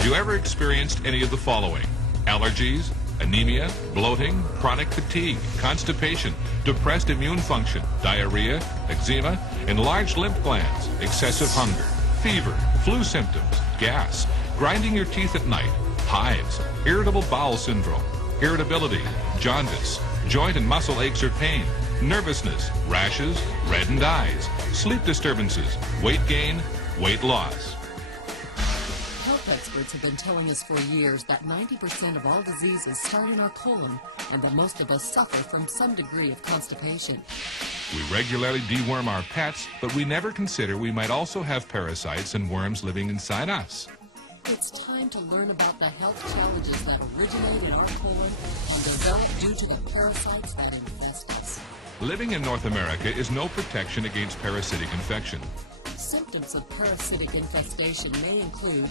Have you ever experienced any of the following? Allergies, anemia, bloating, chronic fatigue, constipation, depressed immune function, diarrhea, eczema, enlarged lymph glands, excessive hunger, fever, flu symptoms, gas, grinding your teeth at night, hives, irritable bowel syndrome, irritability, jaundice, joint and muscle aches or pain, nervousness, rashes, reddened eyes, sleep disturbances, weight gain, weight loss? Health experts have been telling us for years that 90% of all diseases start in our colon and that most of us suffer from some degree of constipation. We regularly deworm our pets, but we never consider we might also have parasites and worms living inside us. It's time to learn about the health challenges that originate in our colon and develop due to the parasites that infest us. Living in North America is no protection against parasitic infection. Symptoms of parasitic infestation may include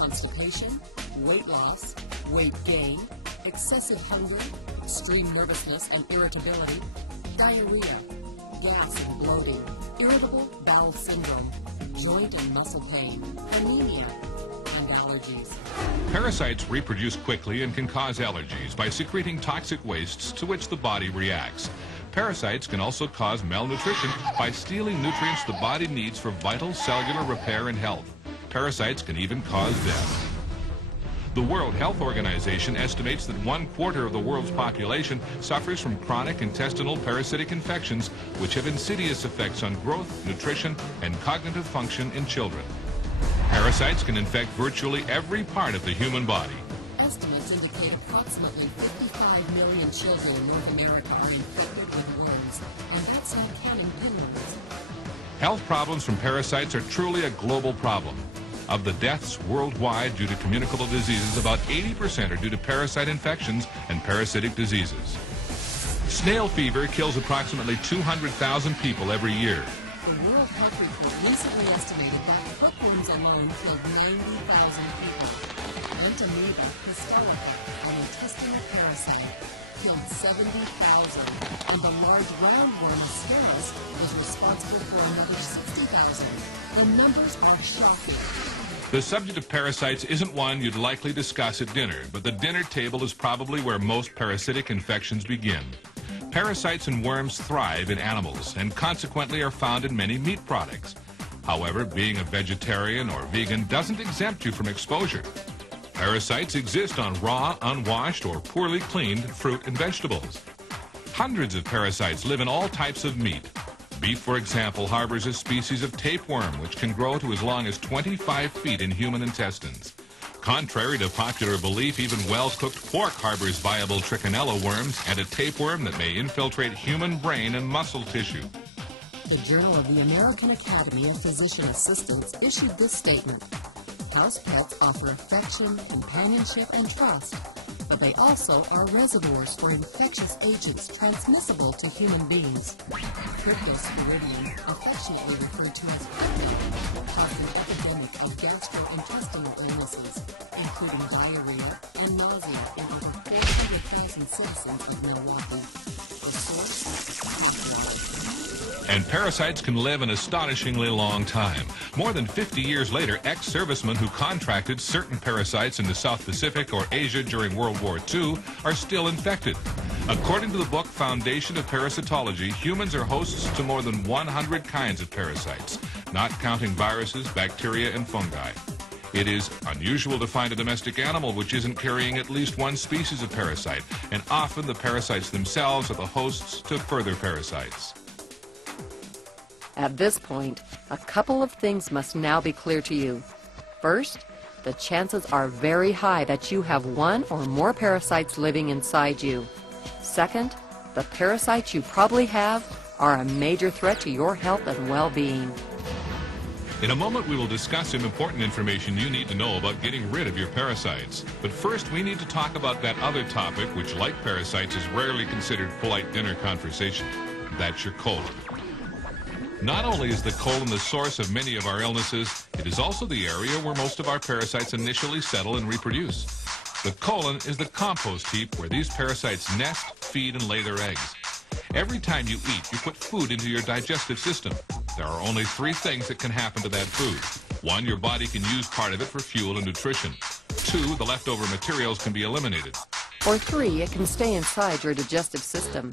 constipation, weight loss, weight gain, excessive hunger, extreme nervousness and irritability, diarrhea, gas and bloating, irritable bowel syndrome, joint and muscle pain, anemia, and allergies. Parasites reproduce quickly and can cause allergies by secreting toxic wastes to which the body reacts. Parasites can also cause malnutrition by stealing nutrients the body needs for vital cellular repair and health. Parasites can even cause death. The World Health Organization estimates that 1/4 of the world's population suffers from chronic intestinal parasitic infections, which have insidious effects on growth, nutrition, and cognitive function in children. Parasites can infect virtually every part of the human body. Estimates indicate approximately 55 million children in North America are infected with worms, and that's not counting pinworms. Health problems from parasites are truly a global problem. Of the deaths worldwide due to communicable diseases, about 80% are due to parasite infections and parasitic diseases. Snail fever kills approximately 200,000 people every year. The World Health Report recently estimated that hookworms alone killed 90,000 people. Entamoeba histolytica, an intestinal parasite, killed 70,000, and the large roundworm Ascaris was responsible for another 60,000. The numbers are shocking. The subject of parasites isn't one you'd likely discuss at dinner, but the dinner table is probably where most parasitic infections begin. Parasites and worms thrive in animals and consequently are found in many meat products. However, being a vegetarian or vegan doesn't exempt you from exposure. Parasites exist on raw, unwashed, or poorly cleaned fruit and vegetables. Hundreds of parasites live in all types of meat. Beef, for example, harbors a species of tapeworm which can grow to as long as 25 feet in human intestines. Contrary to popular belief, even well-cooked pork harbors viable trichinella worms and a tapeworm that may infiltrate human brain and muscle tissue. The Journal of the American Academy of Physician Assistants issued this statement: house pets offer affection, companionship, and trust, but they also are reservoirs for infectious agents transmissible to human beings. Cryptosporidium, affectionately referred to as crypto, caused an epidemic of gastrointestinal illnesses, including diarrhea and nausea in over 400,000 citizens of Milwaukee. The source? Copyright. And parasites can live an astonishingly long time. More than 50 years later, ex-servicemen who contracted certain parasites in the South Pacific or Asia during World War II are still infected. According to the book Foundation of Parasitology, humans are hosts to more than 100 kinds of parasites, not counting viruses, bacteria, and fungi. It is unusual to find a domestic animal which isn't carrying at least one species of parasite, and often the parasites themselves are the hosts to further parasites. At this point, a couple of things must now be clear to you. First, the chances are very high that you have one or more parasites living inside you. Second, the parasites you probably have are a major threat to your health and well-being. In a moment, we will discuss some important information you need to know about getting rid of your parasites. But first, we need to talk about that other topic, which, like parasites, is rarely considered polite dinner conversation. That's your colon. Not only is the colon the source of many of our illnesses, it is also the area where most of our parasites initially settle and reproduce. The colon is the compost heap where these parasites nest, feed, and lay their eggs. Every time you eat, you put food into your digestive system. There are only three things that can happen to that food. One, your body can use part of it for fuel and nutrition. 2, the leftover materials can be eliminated. Or 3, it can stay inside your digestive system.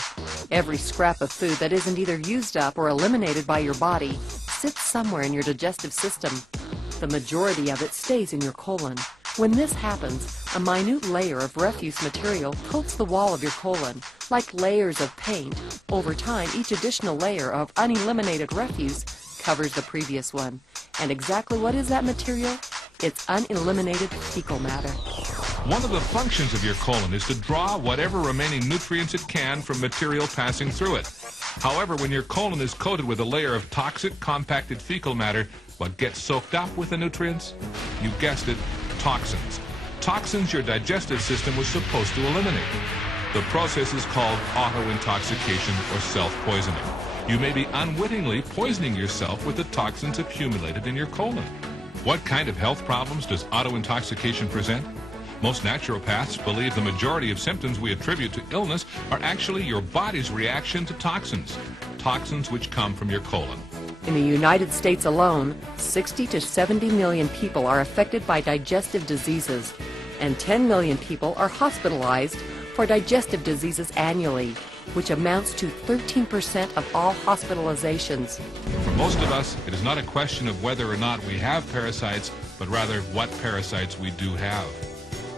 Every scrap of food that isn't either used up or eliminated by your body sits somewhere in your digestive system. The majority of it stays in your colon. When this happens, a minute layer of refuse material coats the wall of your colon, like layers of paint. Over time, each additional layer of uneliminated refuse covers the previous one. And exactly what is that material? It's uneliminated fecal matter. One of the functions of your colon is to draw whatever remaining nutrients it can from material passing through it. However, when your colon is coated with a layer of toxic, compacted fecal matter, what gets soaked up with the nutrients? You guessed it, toxins. Toxins your digestive system was supposed to eliminate. The process is called auto-intoxication or self-poisoning. You may be unwittingly poisoning yourself with the toxins accumulated in your colon. What kind of health problems does auto-intoxication present? Most naturopaths believe the majority of symptoms we attribute to illness are actually your body's reaction to toxins, toxins which come from your colon. In the United States alone, 60 to 70 million people are affected by digestive diseases, and 10 million people are hospitalized for digestive diseases annually, which amounts to 13% of all hospitalizations. For most of us, it is not a question of whether or not we have parasites, but rather what parasites we do have.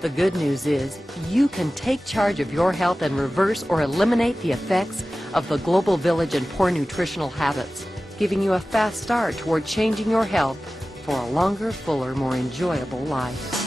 The good news is you can take charge of your health and reverse or eliminate the effects of the global village and poor nutritional habits, giving you a fast start toward changing your health for a longer, fuller, more enjoyable life.